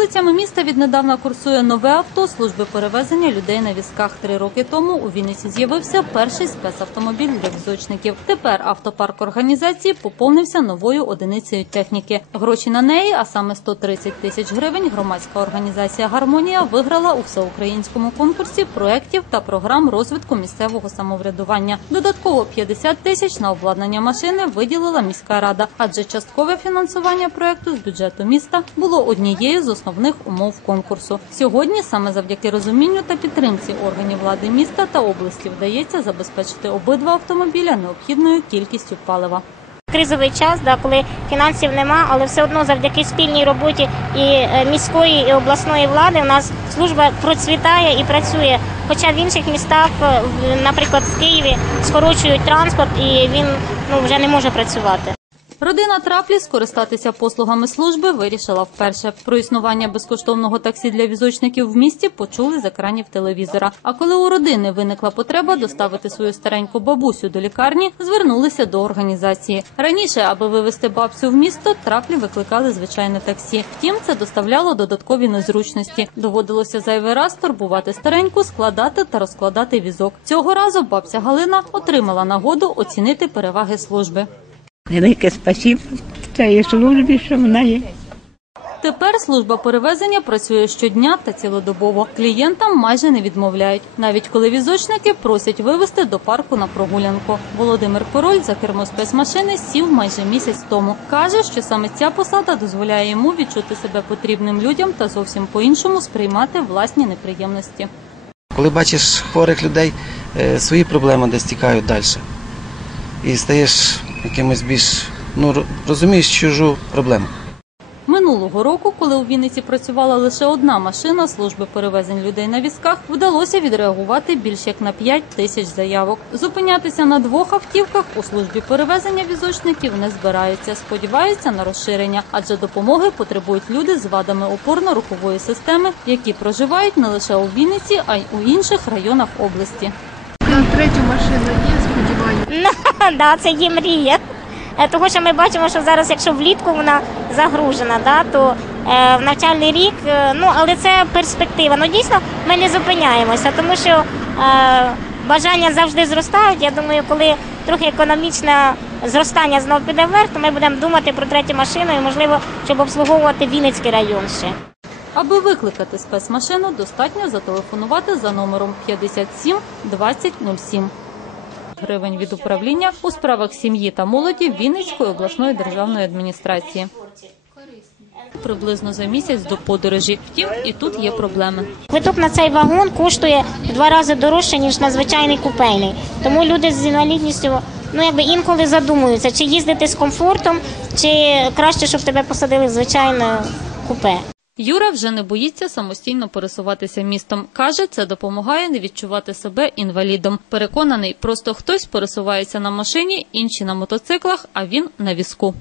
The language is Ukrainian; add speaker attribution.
Speaker 1: Вулицями міста віднедавна курсує нове авто служби перевезення людей на візках. Три роки тому у Вінниці з'явився перший спецавтомобіль для візочників. Тепер автопарк організації поповнився новою одиницею техніки. Гроші на неї, а саме 130 тисяч гривень, громадська організація Гармонія виграла у всеукраїнському конкурсі проєктів та програм розвитку місцевого самоврядування. Додатково 50 тисяч на обладнання машини виділила міська рада, адже часткове фінансування проєкту з бюджету міста було однією з основних умов конкурсу. Сьогодні саме завдяки розумінню та підтримці органів влади міста та області вдається забезпечити обидва автомобіля необхідною кількістю палива.
Speaker 2: Кризовий час, да, коли фінансів нема, але все одно завдяки спільній роботі і е, міської і обласної влади у нас служба процвітає і працює. Хоча в інших містах, е, наприклад, в Києві, скорочують транспорт і він ну вже не може працювати.
Speaker 1: Родина Траплі скористатися послугами служби вирішила вперше. Про існування безкоштовного таксі для візочників в місті почули з екранів телевізора. А коли у родини виникла потреба доставити свою стареньку бабусю до лікарні, звернулися до організації. Раніше, аби вивезти бабцю в місто, траплі викликали звичайне таксі. Втім, це доставляло додаткові незручності. Доводилося зайвий раз турбувати стареньку, складати та розкладати візок. Цього разу бабця Галина отримала нагоду оцінити переваги служби.
Speaker 3: Велике спасибо цієї службі, що вона є.
Speaker 1: Тепер служба перевезення працює щодня та цілодобово. Клієнтам майже не відмовляють, навіть коли візочники просять вивезти до парку на прогулянку. Володимир Король за кермо спецмашини сів майже місяць тому. каже, що саме ця посада дозволяє йому відчути себе потрібним людям та зовсім по-іншому сприймати власні неприємності.
Speaker 4: Коли бачиш хворих людей, е, свої проблеми десь тікають далі. І стаєш якимось більш, ну, розумієш чужу проблему.
Speaker 1: Минулого року, коли у Вінниці працювала лише одна машина служби перевезень людей на візках, вдалося відреагувати більш як на 5 тисяч заявок. Зупинятися на двох автівках у службі перевезення візочників не збираються. Сподіваються на розширення, адже допомоги потребують люди з вадами опорно-рухової системи, які проживають не лише у Вінниці, а й у інших районах області.
Speaker 5: На третю машину є
Speaker 2: да, це є мрія. Е, Того, що ми бачимо, що зараз, якщо влітку вона загружена, да, то е, в навчальний рік, е, ну але це перспектива. Ну дійсно ми не зупиняємося, тому що е, бажання завжди зростають. Я думаю, коли трохи економічне зростання знову піде вверх, то ми будемо думати про третю машину і можливо, щоб обслуговувати Вінницький район ще.
Speaker 1: Аби викликати спецмашину, достатньо зателефонувати за номером 57 20 07. Гривень від управління у справах сім'ї та молоді Вінницької обласної державної адміністрації. Приблизно за місяць до подорожі. Втім, і тут є проблеми.
Speaker 2: Квиток на цей вагон коштує в два рази дорожче, ніж на звичайний купейний. Тому люди з інвалідністю ну якби інколи задумуються, чи їздити з комфортом, чи краще, щоб тебе посадили в звичайне купе.
Speaker 1: Юра вже не боїться самостійно пересуватися містом. Каже, це допомагає не відчувати себе інвалідом. Переконаний, просто хтось пересувається на машині, інші на мотоциклах, а він на візку.